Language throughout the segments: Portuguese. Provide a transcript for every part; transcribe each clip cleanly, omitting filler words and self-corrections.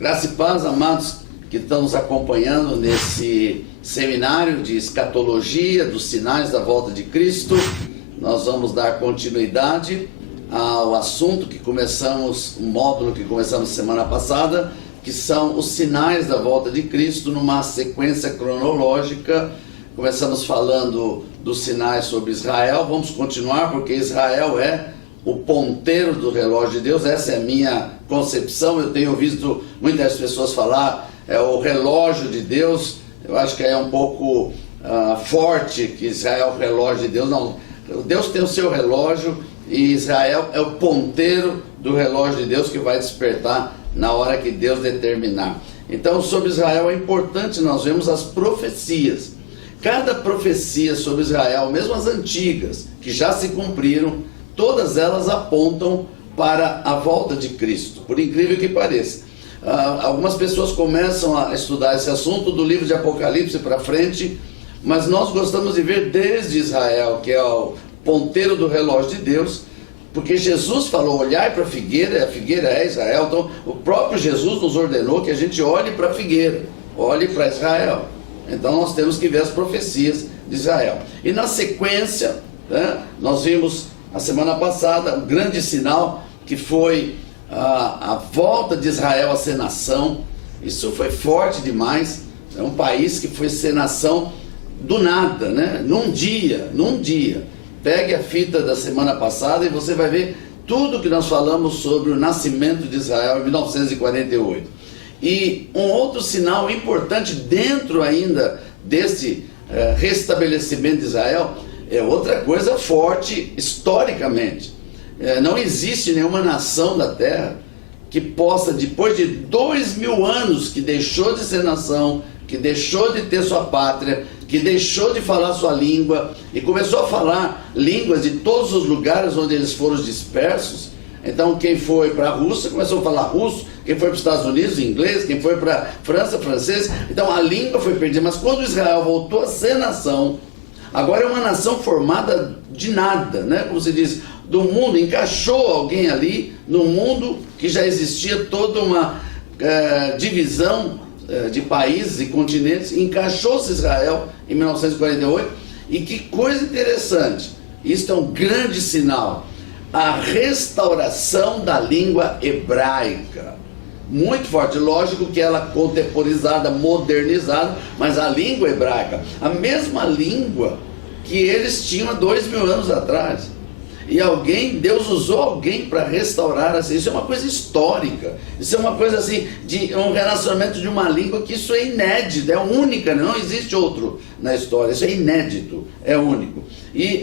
Graça e paz, amados que estão nos acompanhando nesse seminário de escatologia dos sinais da volta de Cristo. Nós vamos dar continuidade ao assunto que começamos, o módulo que começamos semana passada, que são os sinais da volta de Cristo numa sequência cronológica. Começamos falando dos sinais sobre Israel, vamos continuar porque Israel é o ponteiro do relógio de Deus. Essa é a minha concepção. Eu tenho visto muitas pessoas falar o relógio de Deus. Eu acho que é um pouco forte que Israel é o relógio de Deus. Não, Deus tem o seu relógio e Israel é o ponteiro do relógio de Deus que vai despertar na hora que Deus determinar. Então, sobre Israel é importante nós vemos as profecias. Cada profecia sobre Israel, mesmo as antigas, que já se cumpriram, todas elas apontam para a volta de Cristo, por incrível que pareça. Algumas pessoas começam a estudar esse assunto do livro de Apocalipse para frente, mas nós gostamos de ver desde Israel, que é o ponteiro do relógio de Deus, porque Jesus falou, olhai para a figueira é Israel. Então o próprio Jesus nos ordenou que a gente olhe para a figueira, olhe para Israel. Então nós temos que ver as profecias de Israel. E na sequência, nós vimos a semana passada um grande sinal que foi a volta de Israel a ser nação. Isso foi forte demais. É um país que foi ser nação do nada, num dia. Pegue a fita da semana passada e você vai ver tudo que nós falamos sobre o nascimento de Israel em 1948. E um outro sinal importante dentro ainda desse restabelecimento de Israel é outra coisa forte historicamente. Não existe nenhuma nação da terra que possa, depois de 2000 anos que deixou de ser nação, que deixou de ter sua pátria, que deixou de falar sua língua e começou a falar línguas de todos os lugares onde eles foram dispersos. Então quem foi para a Rússia começou a falar russo, quem foi para os Estados Unidos, inglês, quem foi para a França, francês. Então a língua foi perdida, mas quando Israel voltou a ser nação, agora é uma nação formada de nada, como se diz, do mundo, encaixou alguém ali no mundo que já existia toda uma divisão de países e continentes, encaixou-se Israel em 1948, e que coisa interessante, isso é um grande sinal, a restauração da língua hebraica, muito forte, lógico que ela contemporizada, modernizada, mas a língua hebraica, a mesma língua que eles tinham há 2000 anos atrás. E Deus usou alguém para restaurar assim. Isso é uma coisa histórica. Isso é uma coisa assim, de um relacionamento de uma língua que isso é inédito, é única, não existe outro na história. Isso é inédito, é único. E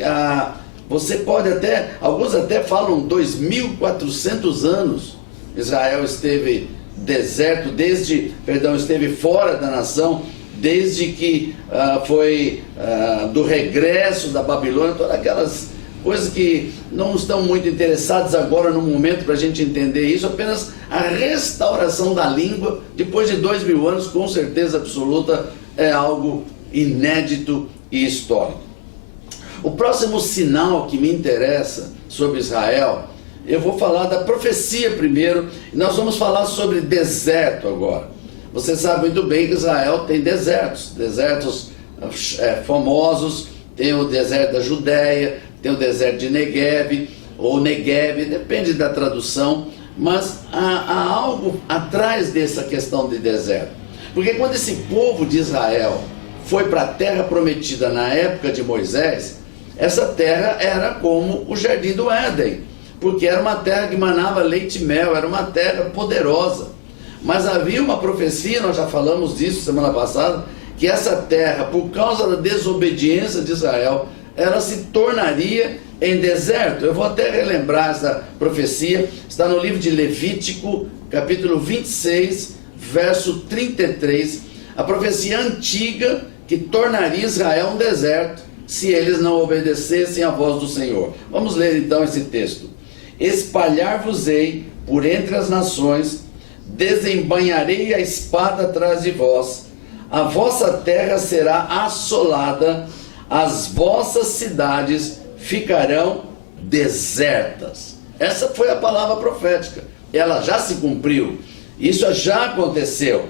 você pode alguns até falam 2.400 anos. Israel esteve deserto, esteve fora da nação, desde que foi do regresso da Babilônia, todas aquelas coisas que não estão muito interessados agora no momento para a gente entender isso, apenas a restauração da língua, depois de 2000 anos, com certeza absoluta, é algo inédito e histórico. O próximo sinal que me interessa sobre Israel, eu vou falar da profecia primeiro, e nós vamos falar sobre deserto agora. Você sabe muito bem que Israel tem desertos famosos, tem o deserto da Judéia, tem o deserto de Negev, ou Negev, depende da tradução, mas há algo atrás dessa questão de deserto. Porque quando esse povo de Israel foi para a terra prometida na época de Moisés, essa terra era como o jardim do Éden, porque era uma terra que manava leite e mel, era uma terra poderosa. Mas havia uma profecia, nós já falamos disso semana passada, que essa terra, por causa da desobediência de Israel, ela se tornaria em deserto. Eu vou até relembrar essa profecia, está no livro de Levítico, capítulo 26, verso 33, a profecia antiga que tornaria Israel um deserto, se eles não obedecessem à voz do Senhor. Vamos ler então esse texto. Espalhar-vos-ei por entre as nações, desembainharei a espada atrás de vós, a vossa terra será assolada, as vossas cidades ficarão desertas. Essa foi a palavra profética, ela já se cumpriu. Isso já aconteceu.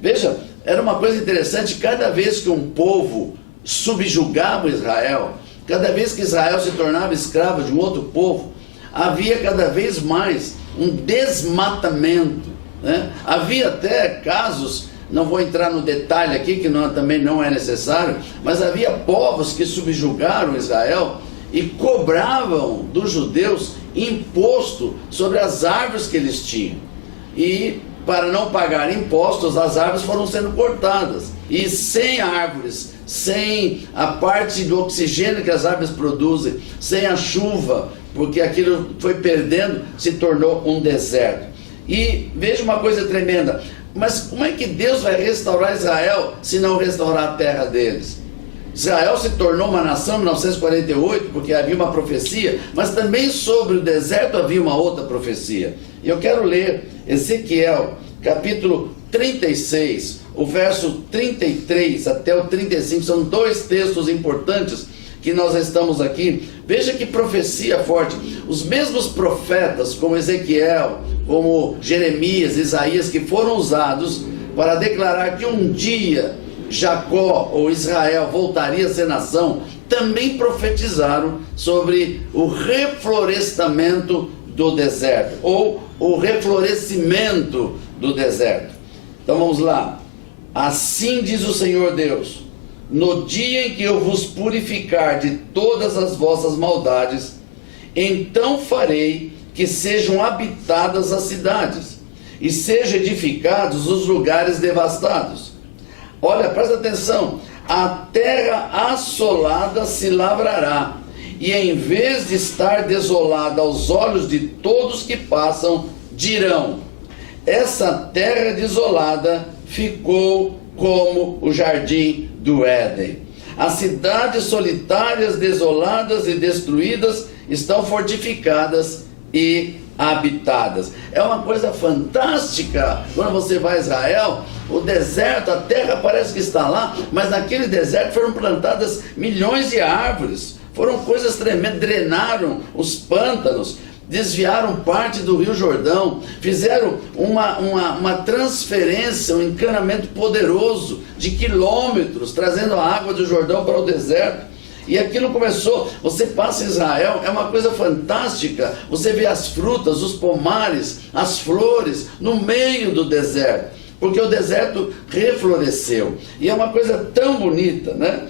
Veja, era uma coisa interessante, cada vez que um povo subjugava Israel, cada vez que Israel se tornava escravo de um outro povo, havia cada vez mais um desmatamento, né? Havia até casos, não vou entrar no detalhe aqui, que também não é necessário, mas havia povos que subjugaram Israel e cobravam dos judeus imposto sobre as árvores que eles tinham. E para não pagar impostos, as árvores foram sendo cortadas. E sem árvores, sem a parte do oxigênio que as árvores produzem, sem a chuva, porque aquilo foi perdendo, se tornou um deserto. E veja uma coisa tremenda, mas como é que Deus vai restaurar Israel se não restaurar a terra deles? Israel se tornou uma nação em 1948 porque havia uma profecia, mas também sobre o deserto havia uma outra profecia. E eu quero ler Ezequiel, capítulo 36, o verso 33 até o 35, são dois textos importantes que nós estamos aqui. Veja que profecia forte. Os mesmos profetas, como Ezequiel, como Jeremias, Isaías, que foram usados para declarar que um dia Jacó ou Israel voltaria a ser nação, também profetizaram sobre o reflorestamento do deserto, ou o reflorescimento do deserto. Então vamos lá. Assim diz o Senhor Deus: no dia em que eu vos purificar de todas as vossas maldades, então farei que sejam habitadas as cidades, e sejam edificados os lugares devastados. Olha, presta atenção, a terra assolada se lavrará, e em vez de estar desolada aos olhos de todos que passam, dirão: essa terra desolada ficou como o jardim do Éden. As cidades solitárias, desoladas e destruídas estão fortificadas e habitadas. É uma coisa fantástica. Quando você vai a Israel, o deserto, a terra parece que está lá, mas naquele deserto foram plantadas milhões de árvores, foram coisas tremendas, drenaram os pântanos, desviaram parte do Rio Jordão, fizeram uma transferência, um encanamento poderoso de quilômetros, trazendo a água do Jordão para o deserto. E aquilo começou, você passa em Israel, é uma coisa fantástica, você vê as frutas, os pomares, as flores, no meio do deserto, porque o deserto refloresceu, e é uma coisa tão bonita, né?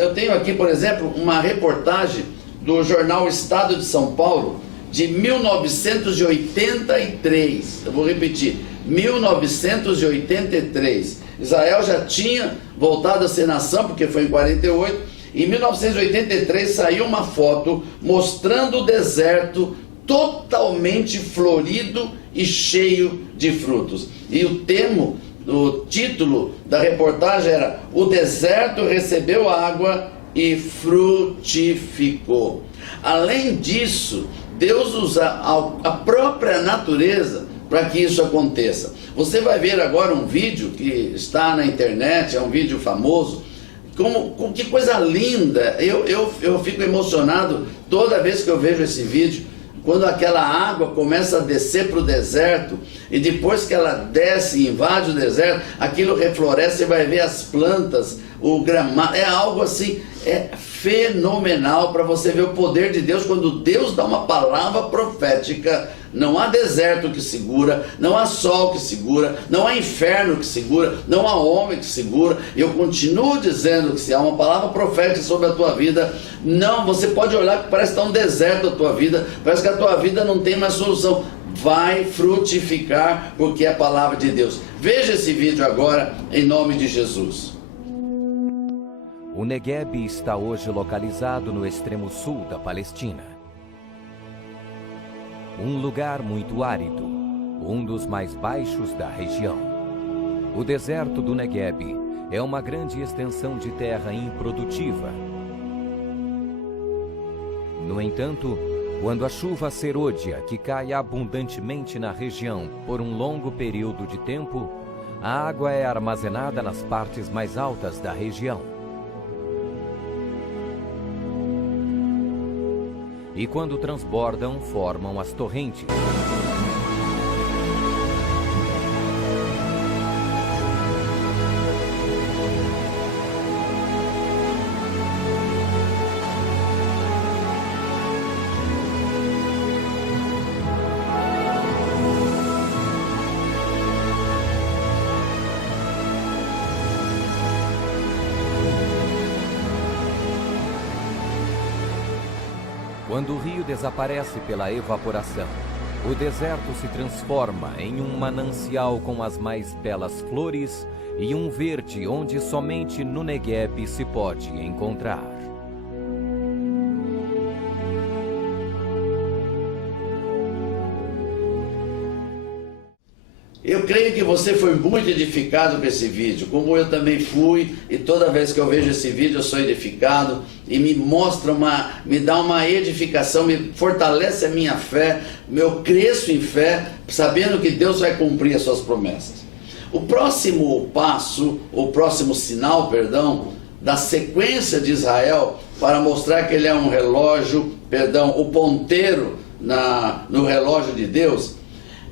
Eu tenho aqui, por exemplo, uma reportagem do jornal Estado de São Paulo, de 1983, eu vou repetir, 1983, Israel já tinha voltado a ser nação, porque foi em 48, em 1983 saiu uma foto mostrando o deserto totalmente florido e cheio de frutos. E o título da reportagem era: o deserto recebeu água e frutificou. Além disso, Deus usa a própria natureza para que isso aconteça. Você vai ver agora um vídeo que está na internet, é um vídeo famoso. Que coisa linda, eu fico emocionado toda vez que eu vejo esse vídeo, quando aquela água começa a descer para o deserto, e depois que ela desce e invade o deserto, aquilo refloresce, você vai ver as plantas, o gramado, é algo assim, é fenomenal para você ver o poder de Deus. Quando Deus dá uma palavra profética, não há deserto que segura, não há sol que segura, não há inferno que segura, não há homem que segura. Eu continuo dizendo que se há uma palavra profética sobre a tua vida, não, você pode olhar que parece que está um deserto a tua vida, parece que a tua vida não tem mais solução. Vai frutificar, porque é a palavra de Deus. Veja esse vídeo agora, em nome de Jesus. O Negueb está hoje localizado no extremo sul da Palestina. Um lugar muito árido, um dos mais baixos da região. O deserto do Negueb é uma grande extensão de terra improdutiva. No entanto, quando a chuva serôdia, que cai abundantemente na região por um longo período de tempo, a água é armazenada nas partes mais altas da região. E quando transbordam, formam as torrentes. Quando o rio desaparece pela evaporação, o deserto se transforma em um manancial com as mais belas flores e um verde onde somente no Negueb se pode encontrar. Eu creio que você foi muito edificado com esse vídeo, como eu também fui, e toda vez que eu vejo esse vídeo eu sou edificado e me dá uma edificação, me fortalece a minha fé, eu cresço em fé, sabendo que Deus vai cumprir as suas promessas. O próximo passo, o próximo sinal, da sequência de Israel, para mostrar que ele é um relógio, o ponteiro no relógio de Deus,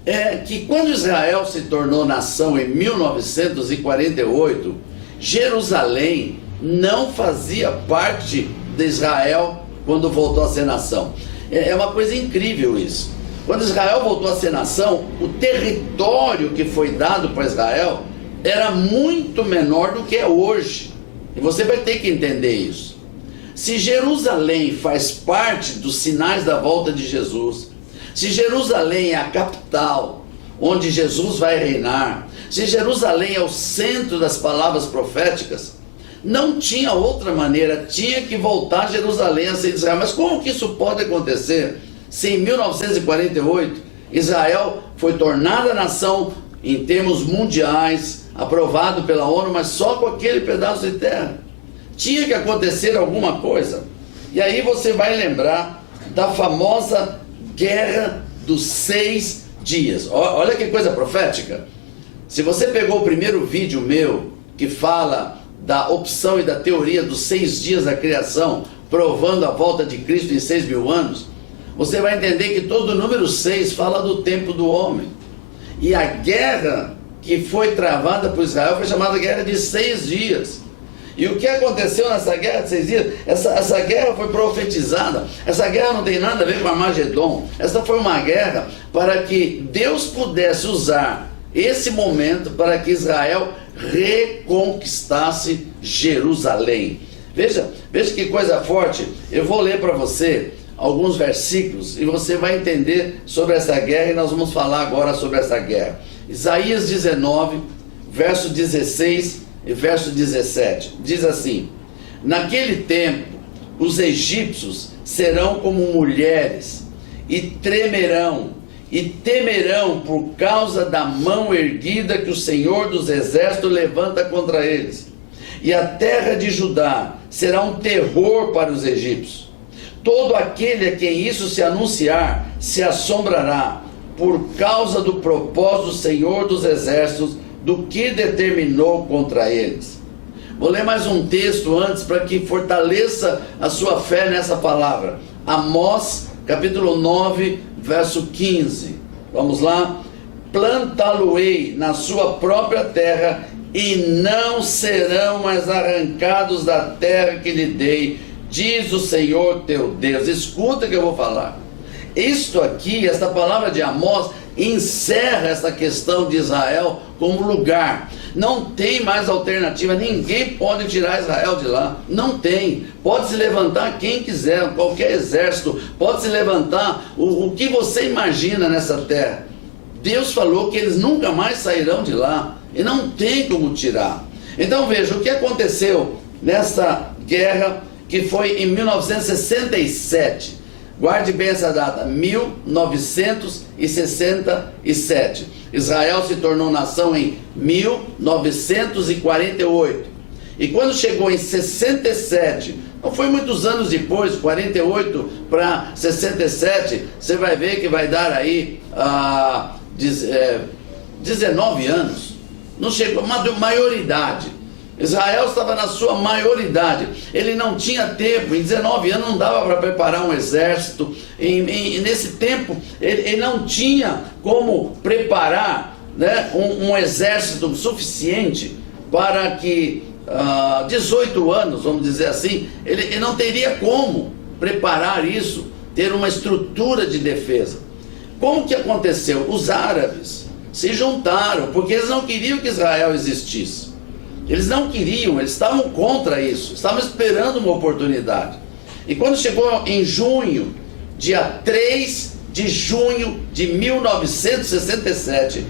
é que quando Israel se tornou nação em 1948, Jerusalém não fazia parte de Israel quando voltou a ser nação. É uma coisa incrível isso. Quando Israel voltou a ser nação, o território que foi dado para Israel era muito menor do que é hoje. E você vai ter que entender isso. Se Jerusalém faz parte dos sinais da volta de Jesus, se Jerusalém é a capital, onde Jesus vai reinar, se Jerusalém é o centro das palavras proféticas, não tinha outra maneira, tinha que voltar a Jerusalém a ser Israel. Mas como que isso pode acontecer se em 1948 Israel foi tornada nação em termos mundiais, aprovado pela ONU, mas só com aquele pedaço de terra? Tinha que acontecer alguma coisa. E aí você vai lembrar da famosa Guerra dos 6 dias. Olha que coisa profética. Se você pegou o primeiro vídeo meu, que fala da opção e da teoria dos 6 dias da criação, provando a volta de Cristo em 6.000 anos, você vai entender que todo o número 6 fala do tempo do homem. E a guerra que foi travada por Israel foi chamada Guerra de 6 dias. E o que aconteceu nessa guerra de 6 dias? Essa guerra foi profetizada. Essa guerra não tem nada a ver com Armagedon. Essa foi uma guerra para que Deus pudesse usar esse momento para que Israel reconquistasse Jerusalém. Veja que coisa forte. Eu vou ler para você alguns versículos e você vai entender sobre essa guerra, e nós vamos falar agora sobre essa guerra. Isaías 19, verso 16 e verso 17, diz assim: naquele tempo os egípcios serão como mulheres, e tremerão, e temerão por causa da mão erguida que o Senhor dos Exércitos levanta contra eles. E a terra de Judá será um terror para os egípcios. Todo aquele a quem isso se anunciar se assombrará, por causa do propósito do Senhor dos Exércitos, do que determinou contra eles. Vou ler mais um texto antes para que fortaleça a sua fé nessa palavra. Amós, capítulo 9, verso 15. Vamos lá. Plantá-lo-ei na sua própria terra, e não serão mais arrancados da terra que lhe dei, diz o Senhor teu Deus. Escuta o que eu vou falar. Isto aqui, esta palavra de Amós, encerra essa questão de Israel como lugar. Não tem mais alternativa, ninguém pode tirar Israel de lá, não tem. Pode se levantar quem quiser, qualquer exército, pode se levantar o que você imagina nessa terra. Deus falou que eles nunca mais sairão de lá, e não tem como tirar. Então veja, o que aconteceu nessa guerra que foi em 1967, guarde bem essa data, 1967. Israel se tornou nação em 1948. E quando chegou em 67, não foi muitos anos depois, 48 para 67, você vai ver que vai dar aí 19 anos. Não chegou, maioridade. Israel estava na sua maioridade, ele não tinha tempo, em 19 anos não dava para preparar um exército, nesse tempo ele não tinha como preparar, né, um exército suficiente para que 18 anos, vamos dizer assim, ele não teria como preparar isso, ter uma estrutura de defesa. Como que aconteceu? Os árabes se juntaram, porque eles não queriam que Israel existisse. Eles não queriam, eles estavam contra isso, estavam esperando uma oportunidade. E quando chegou em junho dia 3 de junho de 1967,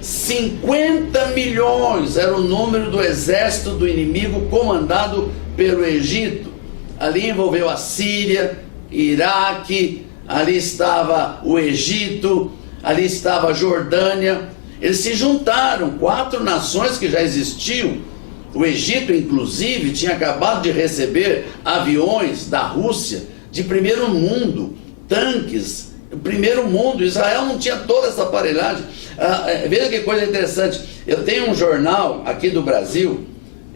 50 milhões era o número do exército do inimigo comandado pelo Egito. Ali envolveu a Síria, Iraque, ali estava o Egito, ali estava a Jordânia. Eles se juntaram, 4 nações que já existiam. O Egito, inclusive, tinha acabado de receber aviões da Rússia de primeiro mundo, tanques, primeiro mundo. Israel não tinha toda essa aparelhagem. Veja que coisa interessante. Eu tenho um jornal aqui do Brasil,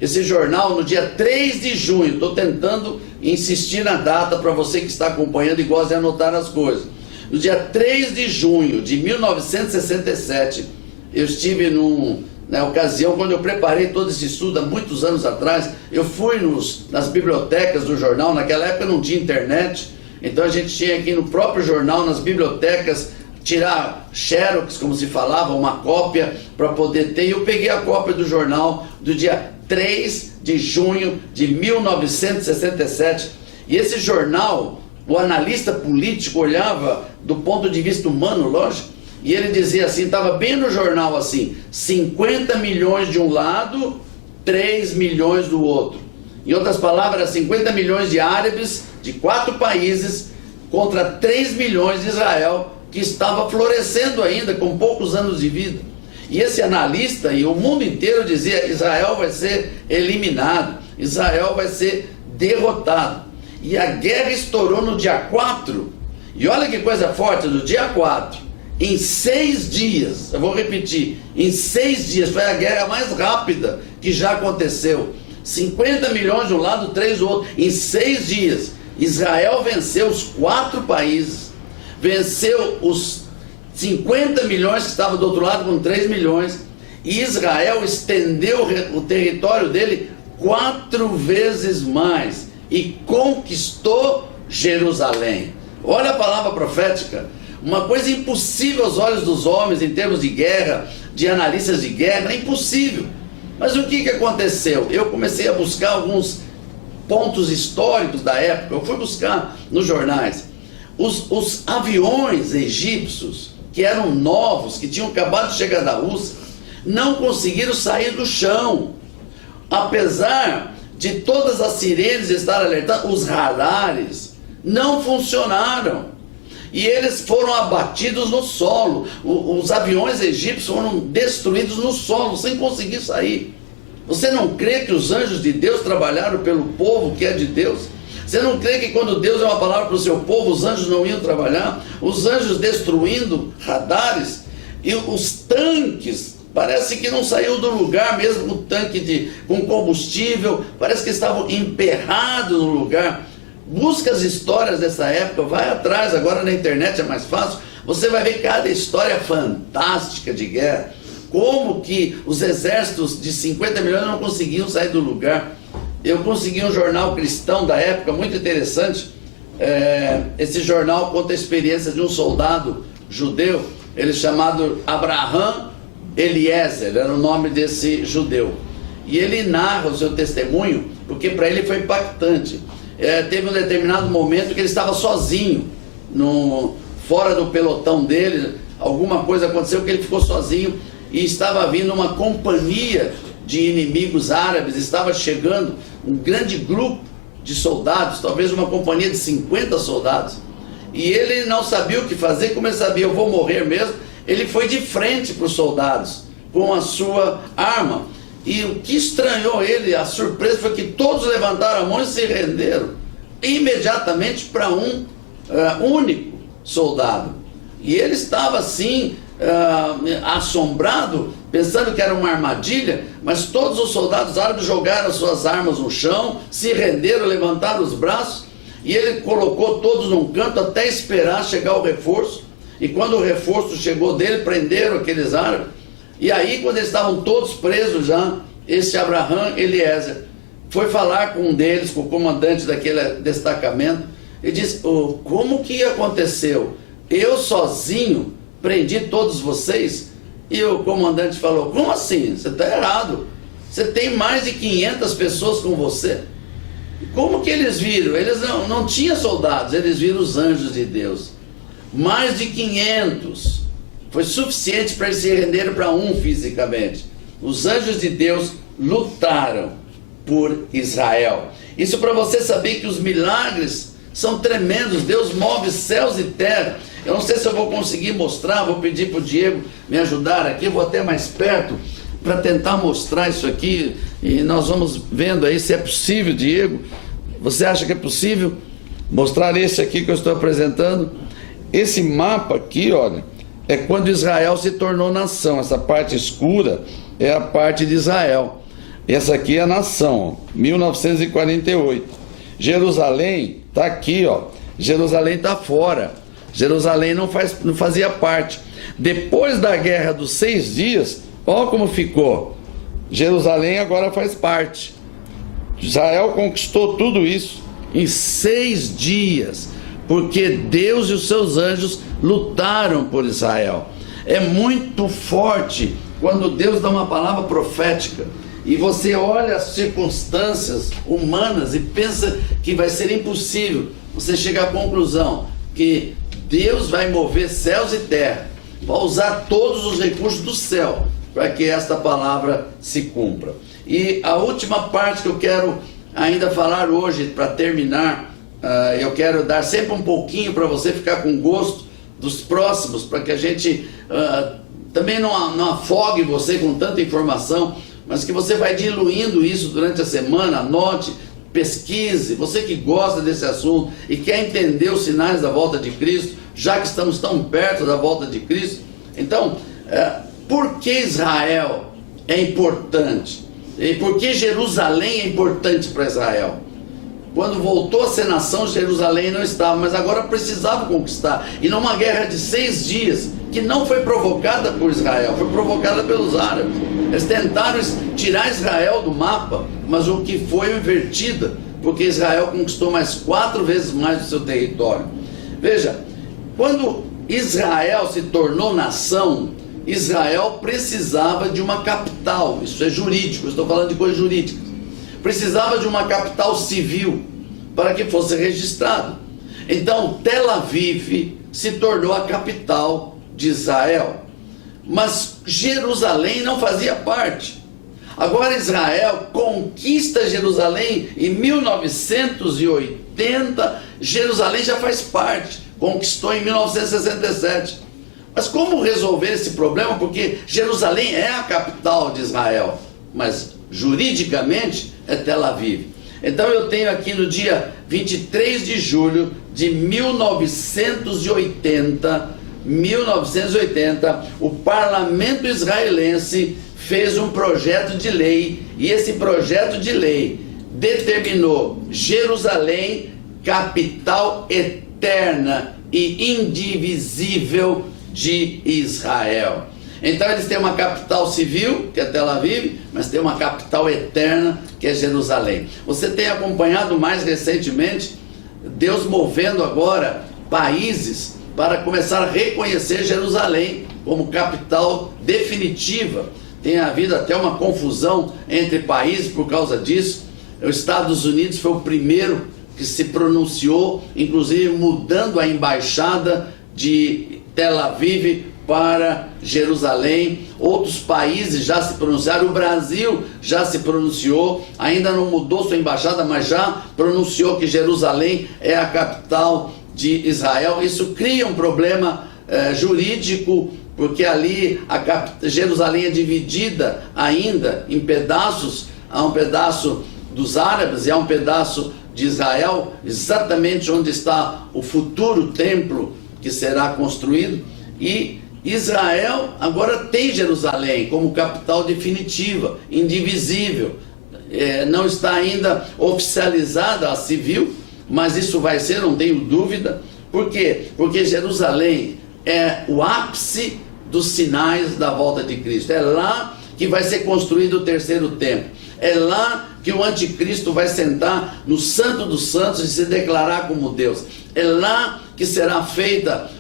esse jornal no dia 3 de junho, estou tentando insistir na data para você que está acompanhando e gosta de anotar as coisas. No dia 3 de junho de 1967, eu estive na ocasião, quando eu preparei todo esse estudo, há muitos anos atrás, eu fui nas bibliotecas do jornal. Naquela época não tinha internet, então a gente tinha aqui no próprio jornal, nas bibliotecas, tirar xerox, como se falava, uma cópia para poder ter. E eu peguei a cópia do jornal do dia 3 de junho de 1967, e esse jornal, o analista político olhava do ponto de vista humano, lógico, e ele dizia assim, estava bem no jornal assim, 50 milhões de um lado, 3 milhões do outro. Em outras palavras, 50 milhões de árabes de 4 países contra 3 milhões de Israel, que estava florescendo ainda, com poucos anos de vida. E esse analista e o mundo inteiro dizia, Israel vai ser eliminado, Israel vai ser derrotado. E a guerra estourou no dia 4, e olha que coisa forte, no dia 4, em 6 dias, eu vou repetir, em 6 dias, foi a guerra mais rápida que já aconteceu. 50 milhões de um lado, 3 do outro. Em 6 dias, Israel venceu os 4 países, venceu os 50 milhões que estavam do outro lado com 3 milhões, e Israel estendeu o território dele 4 vezes mais e conquistou Jerusalém. Olha a palavra profética. Uma coisa impossível aos olhos dos homens em termos de guerra, de analistas de guerra, é impossível. Mas o que aconteceu? Eu comecei a buscar alguns pontos históricos da época, eu fui buscar nos jornais. Os aviões egípcios, que eram novos, que tinham acabado de chegar da Rússia, não conseguiram sair do chão. Apesar de todas as sirenes estarem alertando, os radares não funcionaram. E eles foram abatidos no solo. Os aviões egípcios foram destruídos no solo, sem conseguir sair. Você não crê que os anjos de Deus trabalharam pelo povo que é de Deus? Você não crê que quando Deus deu uma palavra para o seu povo, os anjos não iam trabalhar? Os anjos destruindo radares e os tanques, parece que não saiu do lugar, mesmo o tanque com combustível, parece que estavam emperrados no lugar. Busca as histórias dessa época, vai atrás, agora na internet é mais fácil, você vai ver cada história fantástica de guerra, como que os exércitos de 50 milhões não conseguiam sair do lugar. Eu consegui um jornal cristão da época, muito interessante. Esse jornal conta a experiência de um soldado judeu, ele chamado Abraham Eliezer, era o nome desse judeu. E ele narra o seu testemunho, porque para ele foi impactante. Teve um determinado momento que ele estava sozinho, fora do pelotão dele, alguma coisa aconteceu que ele ficou sozinho, e estava vindo uma companhia de inimigos árabes, estava chegando um grande grupo de soldados, talvez uma companhia de 50 soldados, e ele não sabia o que fazer. Como ele sabia, eu vou morrer mesmo, ele foi de frente para os soldados, com a sua arma, e o que estranhou ele, a surpresa, foi que todos levantaram a mão e se renderam, imediatamente para um único soldado, e ele estava assim, assombrado, pensando que era uma armadilha, mas todos os soldados árabes jogaram suas armas no chão, se renderam, levantaram os braços, e ele colocou todos num canto até esperar chegar o reforço. E quando o reforço chegou dele, prenderam aqueles árabes. E aí, quando eles estavam todos presos já, esse Abraham Eliezer foi falar com um deles, com o comandante daquele destacamento, e disse: como que aconteceu? Eu sozinho prendi todos vocês? E o comandante falou: como assim? Você está errado. Você tem mais de 500 pessoas com você. Como que eles viram? Eles não tinham soldados, eles viram os anjos de Deus. Mais de 500. Foi suficiente para eles se renderem para um fisicamente. Os anjos de Deus lutaram por Israel. Isso para você saber que os milagres são tremendos. Deus move céus e terra. Eu não sei se eu vou conseguir mostrar, vou pedir para o Diego me ajudar aqui, eu vou até mais perto para tentar mostrar isso aqui, e nós vamos vendo aí se é possível, Diego. Você acha que é possível mostrar esse aqui que eu estou apresentando? Esse mapa aqui, olha, é quando Israel se tornou nação. Essa parte escura é a parte de Israel. Essa aqui é a nação, ó, 1948. Jerusalém está aqui, ó. Jerusalém está fora. Jerusalém não fazia parte. Depois da Guerra dos 6 Dias, olha como ficou. Jerusalém agora faz parte. Israel conquistou tudo isso em 6 dias, porque Deus e os seus anjos lutaram por Israel. É muito forte quando Deus dá uma palavra profética e você olha as circunstâncias humanas e pensa que vai ser impossível. Você chega à conclusão que Deus vai mover céus e terra, vai usar todos os recursos do céu para que esta palavra se cumpra. E a última parte que eu quero ainda falar hoje, para terminar, eu quero dar sempre um pouquinho para você ficar com gosto dos próximos, para que a gente também não afogue você com tanta informação, mas que você vai diluindo isso durante a semana. Anote, pesquise. Você que gosta desse assunto e quer entender os sinais da volta de Cristo, já que estamos tão perto da volta de Cristo. Então, por que Israel é importante? E por que Jerusalém é importante para Israel? Quando voltou a ser nação, Jerusalém não estava, mas agora precisava conquistar. E numa guerra de 6 dias, que não foi provocada por Israel, foi provocada pelos árabes. Eles tentaram tirar Israel do mapa, mas o que foi invertida, porque Israel conquistou mais 4 vezes mais do seu território. Veja, quando Israel se tornou nação, Israel precisava de uma capital. Isso é jurídico, eu estou falando de coisas jurídicas. Precisava de uma capital civil para que fosse registrado. Então Tel Aviv se tornou a capital de Israel, mas Jerusalém não fazia parte. Agora Israel conquista Jerusalém em 1980, Jerusalém já faz parte, conquistou em 1967. Mas como resolver esse problema? Porque Jerusalém é a capital de Israel, mas juridicamente é Tel Aviv. Então eu tenho aqui no dia 23 de julho de 1980, o parlamento israelense fez um projeto de lei, e esse projeto de lei determinou Jerusalém capital eterna e indivisível de Israel. Então eles têm uma capital civil, que é Tel Aviv, mas tem uma capital eterna, que é Jerusalém. Você tem acompanhado mais recentemente Deus movendo agora países para começar a reconhecer Jerusalém como capital definitiva. Tem havido até uma confusão entre países por causa disso. Os Estados Unidos foi o primeiro que se pronunciou, inclusive mudando a embaixada de Tel Aviv para Jerusalém. Outros países já se pronunciaram, o Brasil já se pronunciou, ainda não mudou sua embaixada, mas já pronunciou que Jerusalém é a capital de Israel. Isso cria um problema jurídico, porque ali Jerusalém é dividida ainda em pedaços. Há um pedaço dos árabes e há um pedaço de Israel, exatamente onde está o futuro templo que será construído. E Israel agora tem Jerusalém como capital definitiva, indivisível. Não está ainda oficializada a civil, mas isso vai ser, não tenho dúvida. Por quê? Porque Jerusalém é o ápice dos sinais da volta de Cristo. É lá que vai ser construído o terceiro templo. É lá que o anticristo vai sentar no Santo dos Santos e se declarar como Deus. É lá que será feita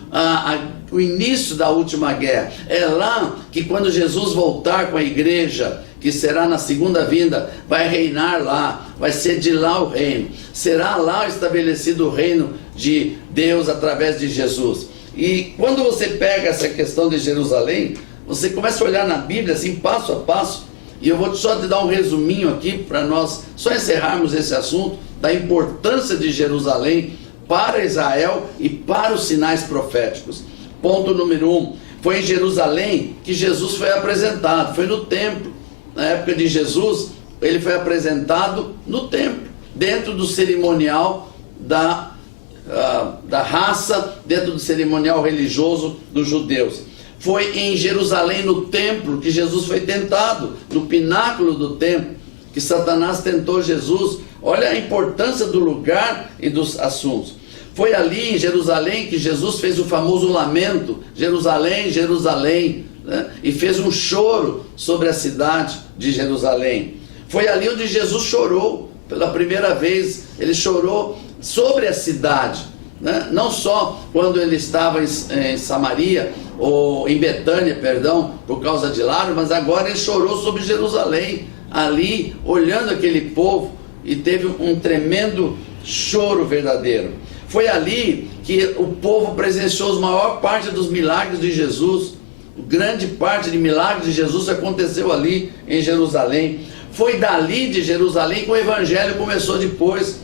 o início da última guerra. É lá que quando Jesus voltar com a igreja, que será na segunda vinda, vai reinar lá, vai ser de lá o reino. Será lá estabelecido o reino de Deus através de Jesus. E quando você pega essa questão de Jerusalém, você começa a olhar na Bíblia assim, passo a passo, e eu vou só te dar um resuminho aqui para nós só encerrarmos esse assunto da importância de Jerusalém para Israel e para os sinais proféticos. Ponto número 1, foi em Jerusalém que Jesus foi apresentado, foi no templo. Na época de Jesus, ele foi apresentado no templo, dentro do cerimonial da raça, dentro do cerimonial religioso dos judeus. Foi em Jerusalém, no templo, que Jesus foi tentado, no pináculo do templo, que Satanás tentou Jesus. Olha a importância do lugar e dos assuntos. Foi ali em Jerusalém que Jesus fez o famoso lamento, Jerusalém, Jerusalém, né? E fez um choro sobre a cidade de Jerusalém. Foi ali onde Jesus chorou, pela primeira vez, ele chorou sobre a cidade, né? Não só quando ele estava em Samaria, ou em Betânia, perdão, por causa de Lázaro, mas agora ele chorou sobre Jerusalém, ali, olhando aquele povo, e teve um tremendo choro verdadeiro. Foi ali que o povo presenciou a maior parte dos milagres de Jesus. Grande parte de milagres de Jesus aconteceu ali em Jerusalém. Foi dali de Jerusalém que o evangelho começou depois.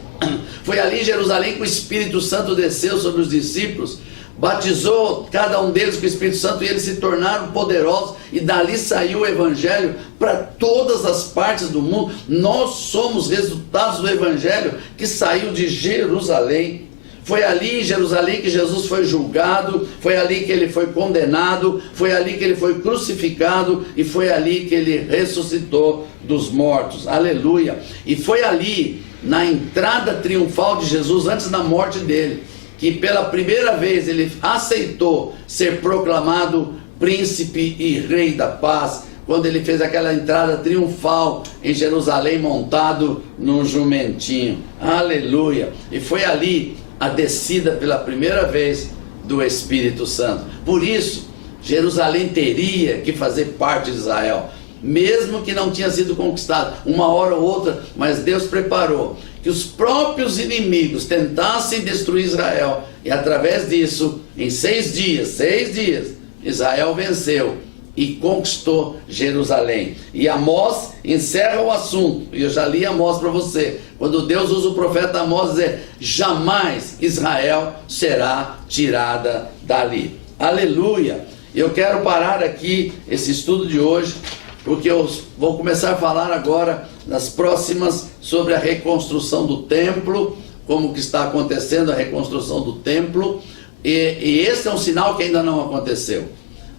Foi ali em Jerusalém que o Espírito Santo desceu sobre os discípulos, batizou cada um deles com o Espírito Santo, e eles se tornaram poderosos, e dali saiu o evangelho para todas as partes do mundo. Nós somos resultados do evangelho que saiu de Jerusalém. Foi ali em Jerusalém que Jesus foi julgado, foi ali que ele foi condenado, foi ali que ele foi crucificado, e foi ali que ele ressuscitou dos mortos. Aleluia! E foi ali, na entrada triunfal de Jesus, antes da morte dele, que pela primeira vez ele aceitou ser proclamado príncipe e rei da paz, quando ele fez aquela entrada triunfal em Jerusalém, montado num jumentinho. Aleluia! E foi ali a descida pela primeira vez do Espírito Santo. Por isso, Jerusalém teria que fazer parte de Israel, mesmo que não tinha sido conquistado, uma hora ou outra, mas Deus preparou que os próprios inimigos tentassem destruir Israel, e através disso, em 6 dias, Israel venceu e conquistou Jerusalém. E Amós encerra o assunto, e eu já li Amós para você, quando Deus usa o profeta Amós dizer: jamais Israel será tirada dali. Aleluia! Eu quero parar aqui esse estudo de hoje, porque eu vou começar a falar agora nas próximas sobre a reconstrução do templo, como que está acontecendo a reconstrução do templo, e esse é um sinal que ainda não aconteceu.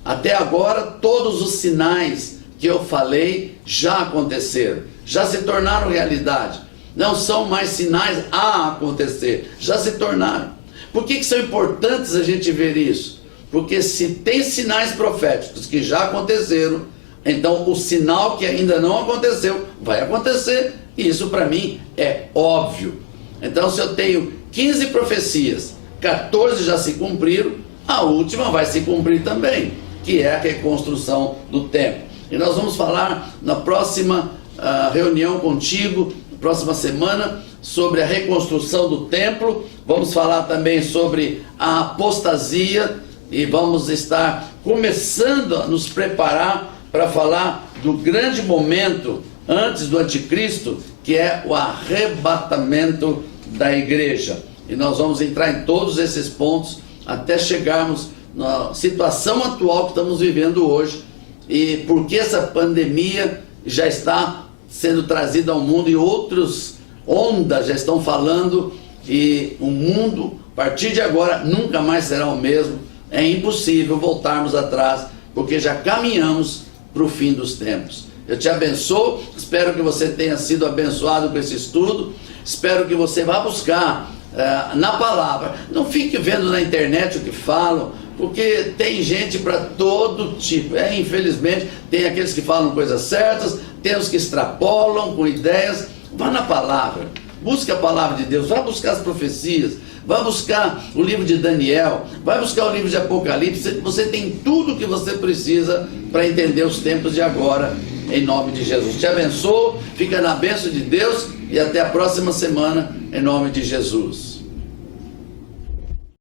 Até agora, todos os sinais que eu falei já aconteceram, já se tornaram realidade. Não são mais sinais a acontecer, já se tornaram. Por que são importantes a gente ver isso? Porque se tem sinais proféticos que já aconteceram, então o sinal que ainda não aconteceu vai acontecer, e isso para mim é óbvio. Então, se eu tenho 15 profecias, 14 já se cumpriram, a última vai se cumprir também, que é a reconstrução do templo. E nós vamos falar na próxima reunião contigo, na próxima semana, sobre a reconstrução do templo. Vamos falar também sobre a apostasia, e vamos estar começando a nos preparar para falar do grande momento antes do anticristo, que é o arrebatamento da igreja. E nós vamos entrar em todos esses pontos até chegarmos na situação atual que estamos vivendo hoje, e porque essa pandemia já está sendo trazida ao mundo, e outras ondas já estão falando, e o mundo, a partir de agora, nunca mais será o mesmo. É impossível voltarmos atrás, porque já caminhamos para o fim dos tempos. Eu te abençoo, espero que você tenha sido abençoado com esse estudo, espero que você vá buscar na palavra. Não fique vendo na internet o que falam, porque tem gente para todo tipo. Infelizmente, tem aqueles que falam coisas certas, tem os que extrapolam com ideias. Vá na palavra, Busque a palavra de Deus, vai buscar as profecias, vai buscar o livro de Daniel, vai buscar o livro de Apocalipse. Você tem tudo o que você precisa para entender os tempos de agora, em nome de Jesus. Te abençoo, fica na bênção de Deus e até a próxima semana, em nome de Jesus.